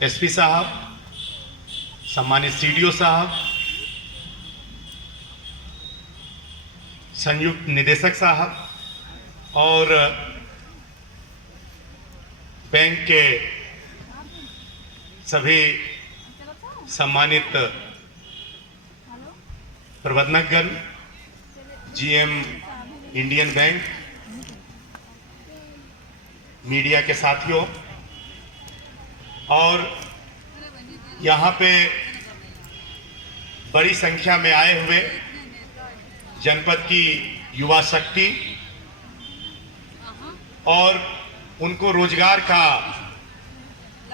SP साहब, सम्मानित CDO साहब, संयुक्त निदेशक साहब और बैंक के सभी सम्मानित प्रबंधकगण, जीएम इंडियन बैंक, मीडिया के साथियों और यहाँ पे बड़ी संख्या में आए हुए जनपद की युवा शक्ति और उनको रोजगार का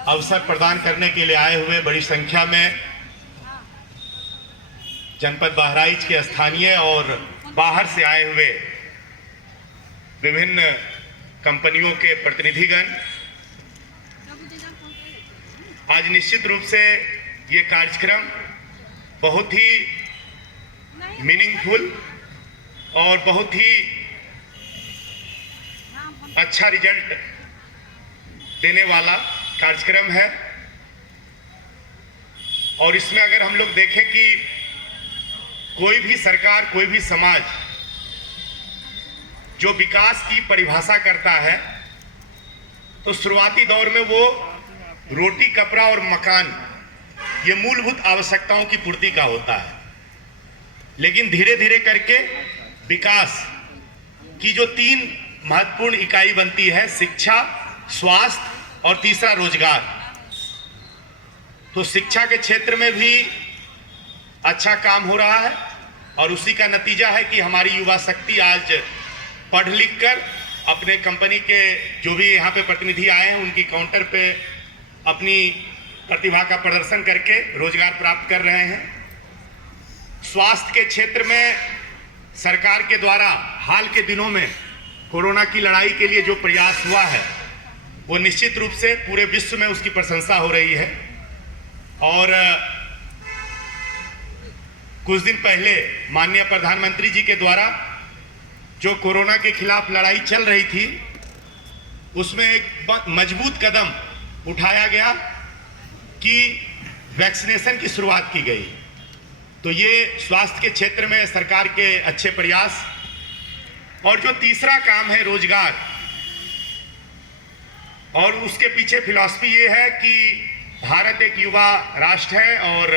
अवसर प्रदान करने के लिए आए हुए बड़ी संख्या में जनपद बहराइच के स्थानीय और बाहर से आए हुए विभिन्न कंपनियों के प्रतिनिधिगण, आज निश्चित रूप से ये कार्यक्रम बहुत ही मीनिंगफुल और बहुत ही अच्छा रिजल्ट देने वाला कार्यक्रम है। और इसमें अगर हम लोग देखें कि कोई भी सरकार, कोई भी समाज जो विकास की परिभाषा करता है तो शुरुआती दौर में वो रोटी, कपड़ा और मकान, ये मूलभूत आवश्यकताओं की पूर्ति का होता है। लेकिन धीरे धीरे करके विकास की जो 3 महत्वपूर्ण इकाई बनती है, शिक्षा, स्वास्थ्य और तीसरा रोजगार। तो शिक्षा के क्षेत्र में भी अच्छा काम हो रहा है और उसी का नतीजा है कि हमारी युवा शक्ति आज पढ़ लिख कर अपने कंपनी के जो भी यहाँ पे प्रतिनिधि आए हैं उनकी काउंटर पे अपनी प्रतिभा का प्रदर्शन करके रोजगार प्राप्त कर रहे हैं। स्वास्थ्य के क्षेत्र में सरकार के द्वारा हाल के दिनों में कोरोना की लड़ाई के लिए जो प्रयास हुआ है वो निश्चित रूप से पूरे विश्व में उसकी प्रशंसा हो रही है। और कुछ दिन पहले माननीय प्रधानमंत्री जी के द्वारा जो कोरोना के खिलाफ लड़ाई चल रही थी उसमें एक मजबूत कदम उठाया गया कि वैक्सीनेशन की शुरुआत की गई। तो ये स्वास्थ्य के क्षेत्र में सरकार के अच्छे प्रयास। और जो तीसरा काम है रोजगार, और उसके पीछे फिलॉसफी ये है कि भारत एक युवा राष्ट्र है और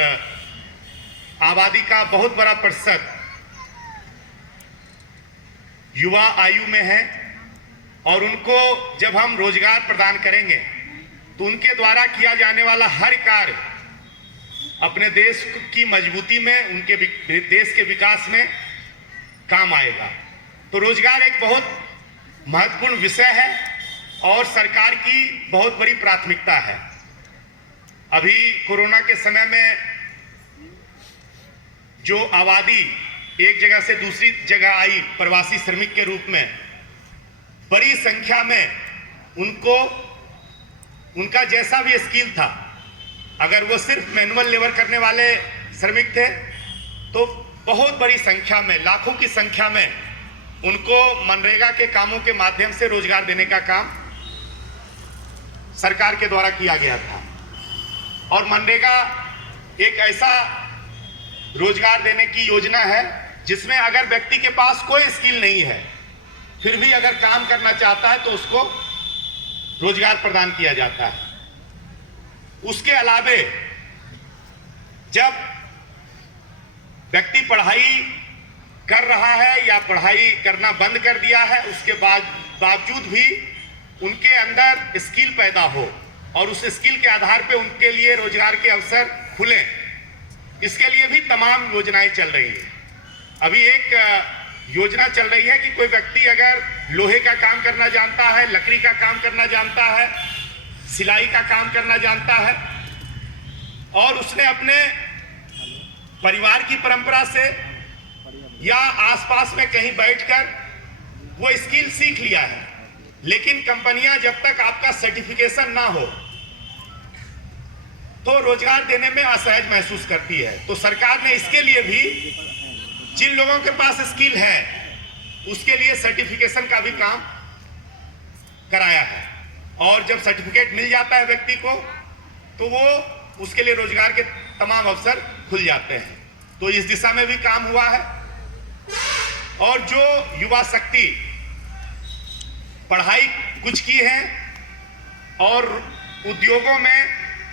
आबादी का बहुत बड़ा प्रतिशत युवा आयु में है और उनको जब हम रोजगार प्रदान करेंगे तो उनके द्वारा किया जाने वाला हर कार्य अपने देश की मजबूती में, उनके देश के विकास में काम आएगा। तो रोजगार एक बहुत महत्वपूर्ण विषय है और सरकार की बहुत बड़ी प्राथमिकता है। अभी कोरोना के समय में जो आबादी एक जगह से दूसरी जगह आई प्रवासी श्रमिक के रूप में, बड़ी संख्या में उनको उनका जैसा भी स्किल था, अगर वो सिर्फ मैनुअल लेबर करने वाले श्रमिक थे तो बहुत बड़ी संख्या में, लाखों की संख्या में उनको मनरेगा के कामों के माध्यम से रोजगार देने का काम सरकार के द्वारा किया गया था। और मनरेगा एक ऐसा रोजगार देने की योजना है जिसमें अगर व्यक्ति के पास कोई स्किल नहीं है फिर भी अगर काम करना चाहता है तो उसको रोजगार प्रदान किया जाता है। उसके अलावे जब व्यक्ति पढ़ाई कर रहा है या पढ़ाई करना बंद कर दिया है, उसके बावजूद भी उनके अंदर स्किल पैदा हो और उस स्किल के आधार पे उनके लिए रोजगार के अवसर खुले, इसके लिए भी तमाम योजनाएं चल रही है। अभी एक योजना चल रही है कि कोई व्यक्ति अगर लोहे का काम करना जानता है, लकड़ी का काम करना जानता है, सिलाई का काम करना जानता है और उसने अपने परिवार की परंपरा से या आसपास में कहीं बैठकर वो स्किल सीख लिया है, लेकिन कंपनियां जब तक आपका सर्टिफिकेशन ना हो तो रोजगार देने में असहज महसूस करती है। तो सरकार ने इसके लिए भी जिन लोगों के पास स्किल है उसके लिए सर्टिफिकेशन का भी काम कराया है। और जब सर्टिफिकेट मिल जाता है व्यक्ति को तो वो उसके लिए रोजगार के तमाम अवसर खुल जाते हैं। तो इस दिशा में भी काम हुआ है। और जो युवा शक्ति पढ़ाई कुछ की है और उद्योगों में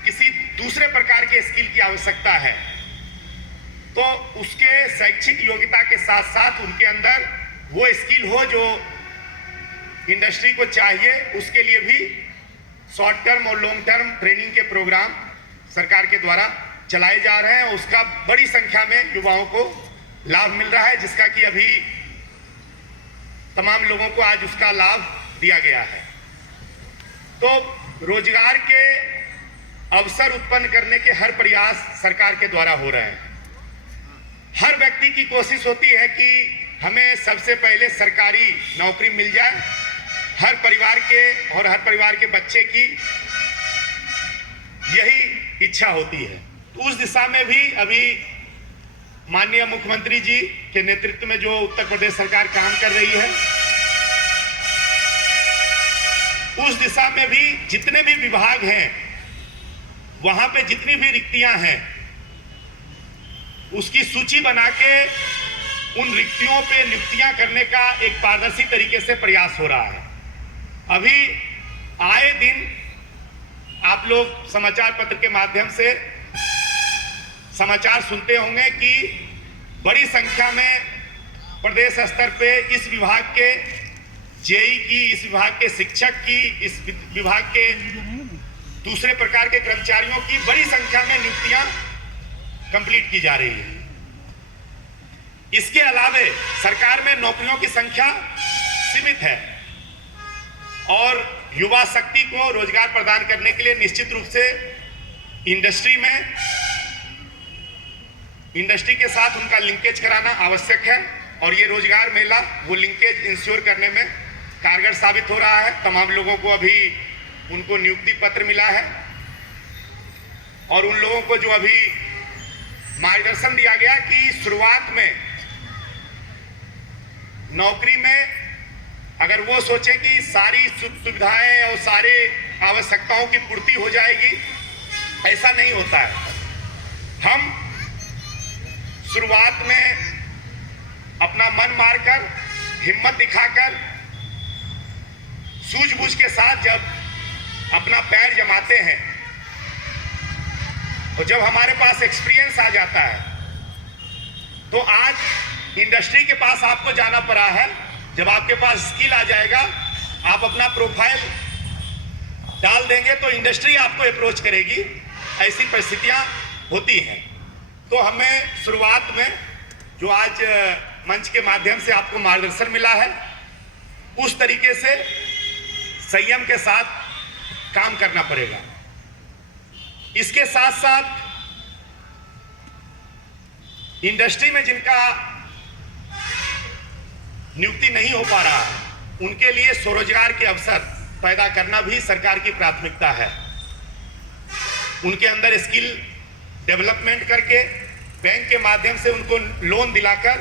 किसी दूसरे प्रकार के स्किल की आवश्यकता है, तो उसके शैक्षिक योग्यता के साथ साथ उनके अंदर वो स्किल हो जो इंडस्ट्री को चाहिए, उसके लिए भी शॉर्ट टर्म और लॉन्ग टर्म ट्रेनिंग के प्रोग्राम सरकार के द्वारा चलाए जा रहे हैं। उसका बड़ी संख्या में युवाओं को लाभ मिल रहा है, जिसका कि अभी तमाम लोगों को आज उसका लाभ दिया गया है। तो रोजगार के अवसर उत्पन्न करने के हर प्रयास सरकार के द्वारा हो रहे हैं। हर व्यक्ति की कोशिश होती है कि हमें सबसे पहले सरकारी नौकरी मिल जाए, हर परिवार के और हर परिवार के बच्चे की यही इच्छा होती है। तो उस दिशा में भी अभी माननीय मुख्यमंत्री जी के नेतृत्व में जो उत्तर प्रदेश सरकार काम कर रही है, उस दिशा में भी जितने भी विभाग हैं, वहां पे जितनी भी रिक्तियां हैं, उसकी सूची बना के उन रिक्तियों पे नियुक्तियां करने का एक पारदर्शी तरीके से प्रयास हो रहा है। अभी आए दिन आप लोग समाचार पत्र के माध्यम से समाचार सुनते होंगे कि बड़ी संख्या में प्रदेश स्तर पे इस विभाग के जेई की, इस विभाग के शिक्षक की, इस विभाग के दूसरे प्रकार के कर्मचारियों की बड़ी संख्या में नियुक्तियां कंप्लीट की जा रही है। इसके अलावे सरकार में नौकरियों की संख्या सीमित है और युवा शक्ति को रोजगार प्रदान करने के लिए निश्चित रूप से इंडस्ट्री के साथ उनका लिंकेज कराना आवश्यक है। और ये रोजगार मेला वो लिंकेज इंश्योर करने में कारगर साबित हो रहा है। तमाम लोगों को अभी उनको नियुक्ति पत्र मिला है और उन लोगों को जो अभी मार्गदर्शन दिया गया कि शुरुआत में नौकरी में अगर वो सोचे कि सारी सुविधाएं और सारे आवश्यकताओं की पूर्ति हो जाएगी, ऐसा नहीं होता है। हम शुरुआत में अपना मन मारकर, हिम्मत दिखाकर, सूझबूझ के साथ जब अपना पैर जमाते हैं और जब हमारे पास एक्सपीरियंस आ जाता है, तो आज इंडस्ट्री के पास आपको जाना पड़ा है। जब आपके पास स्किल आ जाएगा, आप अपना प्रोफाइल डाल देंगे तो इंडस्ट्री आपको अप्रोच करेगी। ऐसी परिस्थितियां होती हैं। तो हमें शुरुआत में जो आज मंच के माध्यम से आपको मार्गदर्शन मिला है, उस तरीके से संयम के साथ काम करना पड़ेगा। इसके साथ साथ इंडस्ट्री में जिनका नियुक्ति नहीं हो पा रहा है, उनके लिए स्वरोजगार के अवसर पैदा करना भी सरकार की प्राथमिकता है। उनके अंदर स्किल डेवलपमेंट करके बैंक के माध्यम से उनको लोन दिलाकर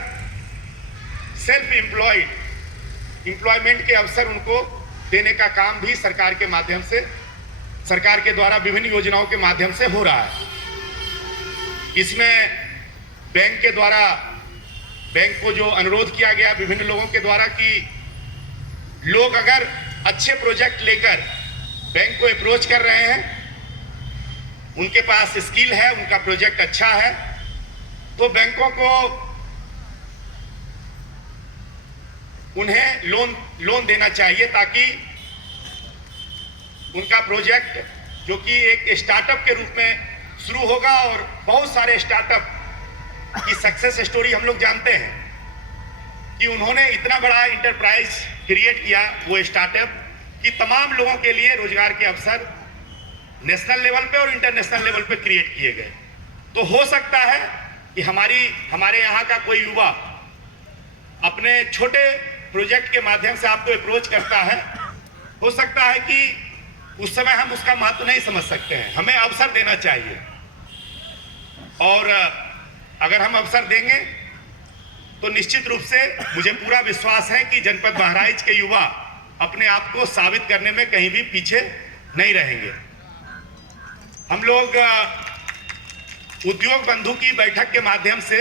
सेल्फ एम्प्लॉयमेंट के अवसर उनको देने का काम भी सरकार के माध्यम से, सरकार के द्वारा विभिन्न योजनाओं के माध्यम से हो रहा है। इसमें बैंक के द्वारा, बैंक को जो अनुरोध किया गया विभिन्न लोगों के द्वारा कि लोग अगर अच्छे प्रोजेक्ट लेकर बैंक को अप्रोच कर रहे हैं, उनके पास स्किल है, उनका प्रोजेक्ट अच्छा है, तो बैंकों को उन्हें लोन देना चाहिए ताकि उनका प्रोजेक्ट जो कि एक स्टार्टअप के रूप में शुरू होगा। और बहुत सारे स्टार्टअप की सक्सेस स्टोरी हम लोग जानते हैं कि उन्होंने इतना बड़ा इंटरप्राइज क्रिएट किया, वो स्टार्टअप कि तमाम लोगों के लिए रोजगार के अवसर नेशनल लेवल पे और इंटरनेशनल लेवल पे क्रिएट किए गए। तो हो सकता है कि हमारे यहाँ का कोई युवा अपने छोटे प्रोजेक्ट के माध्यम से आपको अप्रोच करता है। हो सकता है कि उस समय हम उसका महत्व नहीं समझ सकते हैं, हमें अवसर देना चाहिए। और अगर हम अवसर देंगे तो निश्चित रूप से मुझे पूरा विश्वास है कि जनपद बहराइच के युवा अपने आप को साबित करने में कहीं भी पीछे नहीं रहेंगे। हम लोग उद्योग बंधु की बैठक के माध्यम से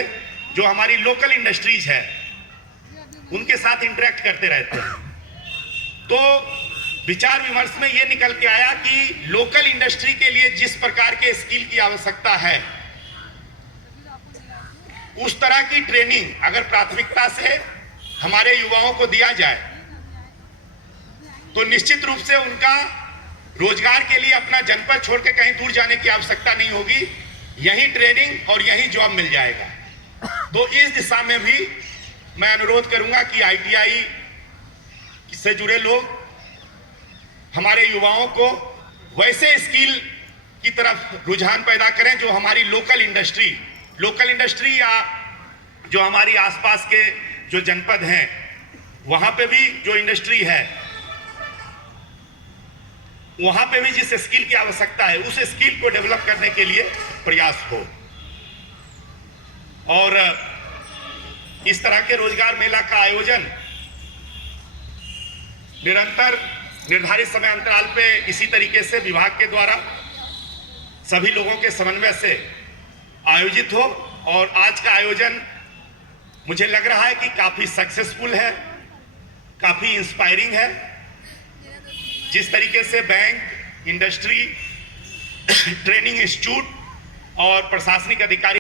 जो हमारी लोकल इंडस्ट्रीज है उनके साथ इंटरेक्ट करते रहते हैं, तो विचार विमर्श में यह निकल के आया कि लोकल इंडस्ट्री के लिए जिस प्रकार के स्किल की आवश्यकता है उस तरह की ट्रेनिंग अगर प्राथमिकता से हमारे युवाओं को दिया जाए तो निश्चित रूप से उनका रोजगार के लिए अपना जनपद छोड़ के कहीं दूर जाने की आवश्यकता नहीं होगी, यही ट्रेनिंग और यही जॉब मिल जाएगा। तो इस दिशा में भी मैं अनुरोध करूंगा कि आईटीआई से जुड़े लोग हमारे युवाओं को वैसे स्किल की तरफ रुझान पैदा करें जो हमारी लोकल इंडस्ट्री या जो हमारी आसपास के जो जनपद हैं वहां पे भी जो इंडस्ट्री है वहां पे भी जिस स्किल की आवश्यकता है उस स्किल को डेवलप करने के लिए प्रयास हो। और इस तरह के रोजगार मेला का आयोजन निरंतर निर्धारित समय अंतराल पे इसी तरीके से विभाग के द्वारा सभी लोगों के समन्वय से आयोजित हो, और आज का आयोजन मुझे लग रहा है कि काफी सक्सेसफुल है, काफी इंस्पायरिंग है। जिस तरीके से बैंक, इंडस्ट्री, ट्रेनिंग इंस्टीट्यूट और प्रशासनिक अधिकारी